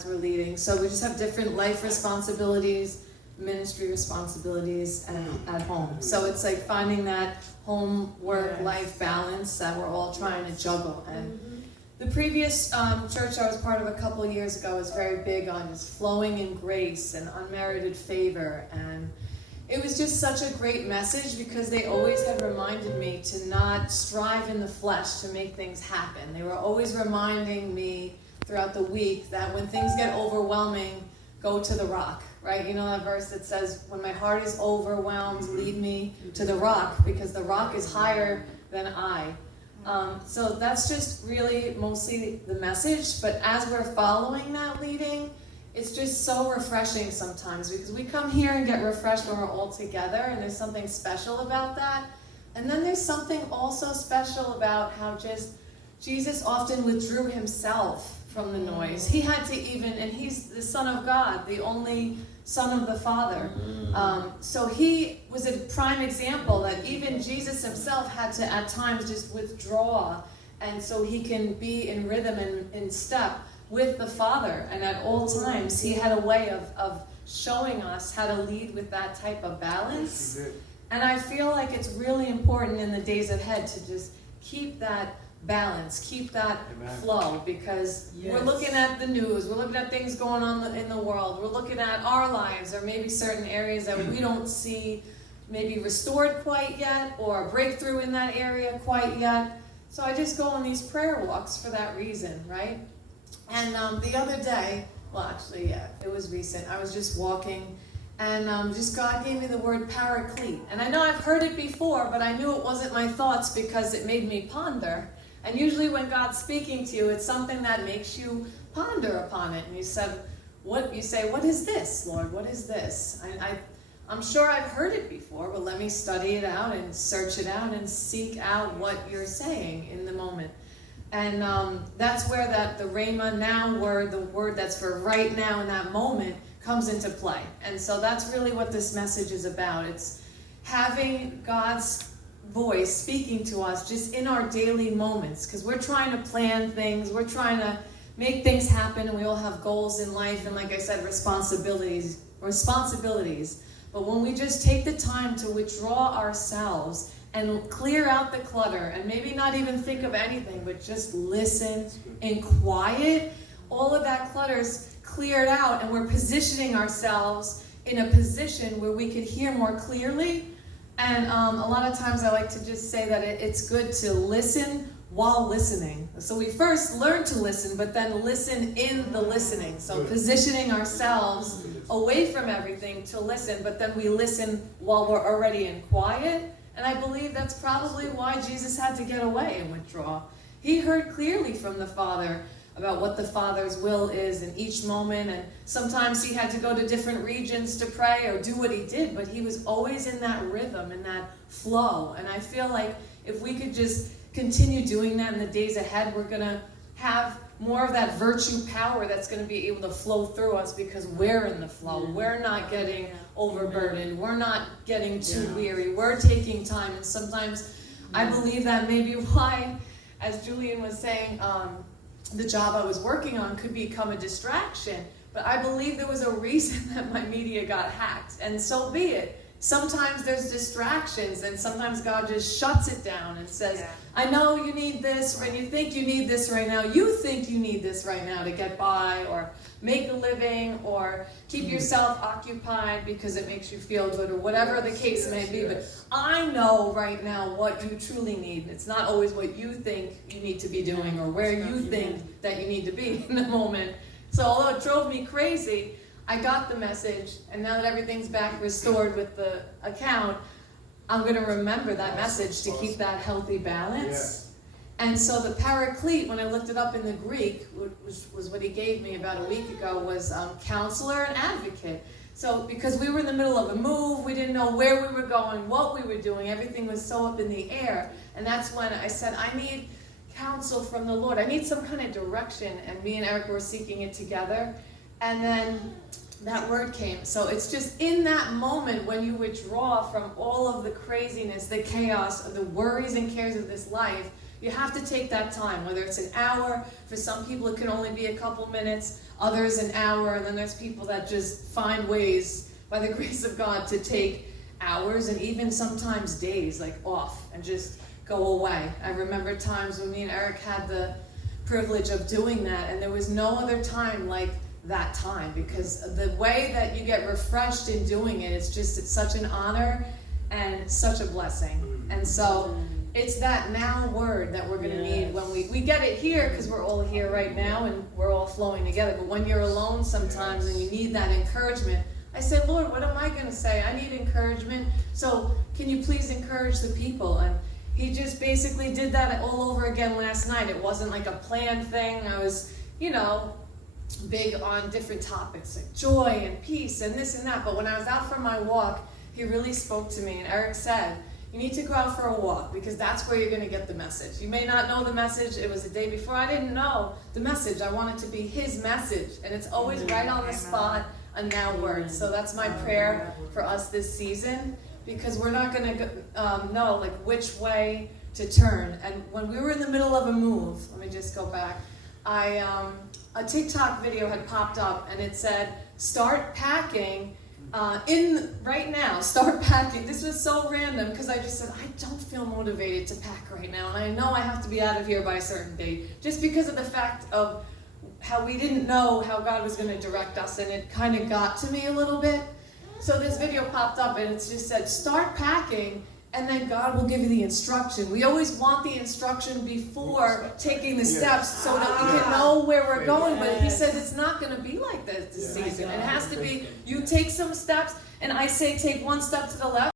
as we're leading. So we just have different life responsibilities, ministry responsibilities, and at home. So it's like finding that home, work, life balance that we're all trying to juggle. And the previous church I was part of a couple of years ago was very big on just flowing in grace and unmerited favor. And it was just such a great message because they always had reminded me to not strive in the flesh to make things happen. They were always reminding me throughout the week that when things get overwhelming, go to the rock, right? You know that verse that says, when my heart is overwhelmed, lead me to the rock, because the rock is higher than I. So that's just really mostly the message. But as we're following that leading, it's just so refreshing sometimes, because we come here and get refreshed when we're all together, and there's something special about that. And then there's something also special about how just Jesus often withdrew himself from the noise. He had to even, and he's the Son of God, the only Son of the Father. So he was a prime example that even Jesus himself had to at times just withdraw, and so he can be in rhythm and in step with the Father. And at all times he had a way of showing us how to lead with that type of balance. And I feel like it's really important in the days ahead to just keep that balance, keep that flow, because we're looking at the news, we're looking at things going on in the world, we're looking at our lives, or maybe certain areas that we don't see maybe restored quite yet, or a breakthrough in that area quite yet. So I just go on these prayer walks for that reason, right? And the other day, well actually it was recent, I was just walking, and just God gave me the word paraclete. And I know I've heard it before, but I knew it wasn't my thoughts because it made me ponder. And usually when God's speaking to you, it's something that makes you ponder upon it. And you say, what is this, Lord? What is this? I'm sure I've heard it before, but let me study it out and search it out and seek out what you're saying in the moment. And that's where the Rhema now word, the word that's for right now in that moment, comes into play. And so that's really what this message is about. It's having God's voice speaking to us just in our daily moments, because we're trying to plan things, we're trying to make things happen, and we all have goals in life, and like I said, responsibilities. But when we just take the time to withdraw ourselves and clear out the clutter, and maybe not even think of anything, but just listen in quiet, all of that clutter's cleared out, and we're positioning ourselves in a position where we can hear more clearly. And a lot of times I like to just say that it's good to listen while listening. So we first learn to listen, but then listen in the listening. So positioning ourselves away from everything to listen, but then we listen while we're already in quiet. And I believe that's probably why Jesus had to get away and withdraw. He heard clearly from the Father about what the Father's will is in each moment, and sometimes he had to go to different regions to pray or do what he did, but he was always in that rhythm and that flow. And I feel like if we could just continue doing that in the days ahead, we're going to have more of that virtue power that's going to be able to flow through us, because we're in the flow. We're not getting overburdened. We're not getting too weary. We're taking time. And sometimes I believe that maybe why, as Julian was saying, the job I was working on could become a distraction. But I believe there was a reason that my media got hacked, and so be it. Sometimes there's distractions, and sometimes God just shuts it down and says, I know you need this, and you think you need this right now. You think you need this right now to get by, or make a living, or keep yourself occupied because it makes you feel good, or whatever the case may be. But I know right now what you truly need. It's not always what you think you need to be doing, or where you think that you need to be in the moment. So although it drove me crazy, I got the message, and now that everything's back restored with the account, I'm going to remember that message to keep that healthy balance. And so the paraclete, when I looked it up in the Greek, which was what he gave me about a week ago, was counselor and advocate. So because we were in the middle of a move, we didn't know where we were going, what we were doing, everything was so up in the air. And that's when I said, I need counsel from the Lord. I need some kind of direction. And me and Eric were seeking it together. And then that word came. So it's just in that moment when you withdraw from all of the craziness, the chaos, the worries and cares of this life, You have to take that time, whether it's an hour, for some people it can only be a couple minutes, others an hour, and then there's people that just find ways, by the grace of God, to take hours and even sometimes days, like off, and just go away. I remember times when me and Eric had the privilege of doing that, and there was no other time like that time, because the way that you get refreshed in doing it, it's such an honor and such a blessing. And so it's that now word that we're going to need when we get it here, because we're all here right now and we're all flowing together. But when you're alone sometimes and you need that encouragement, I say, Lord, what am I going to say? I need encouragement. So can you please encourage the people? And he just basically did that all over again last night. It wasn't like a planned thing. I was, big on different topics like joy and peace and this and that. But when I was out for my walk, he really spoke to me. And Eric said, you need to go out for a walk, because that's where you're going to get the message. You may not know the message. It was the day before. I didn't know the message. I want it to be his message. And it's always right on the spot, a now word. So that's my prayer for us this season, because we're not going to know like which way to turn. And when we were in the middle of a move, let me just go back. A TikTok video had popped up and it said, start packing right now, start packing. This was so random, because I just said, I don't feel motivated to pack right now. And I know I have to be out of here by a certain date, just because of the fact of how we didn't know how God was going to direct us. And it kind of got to me a little bit. So this video popped up and it just said, start packing, and then God will give you the instruction. We always want the instruction before taking the steps so that we can know where we're going. But he said it's not going to be like this season. It has to be, you take some steps, and I say take one step to the left,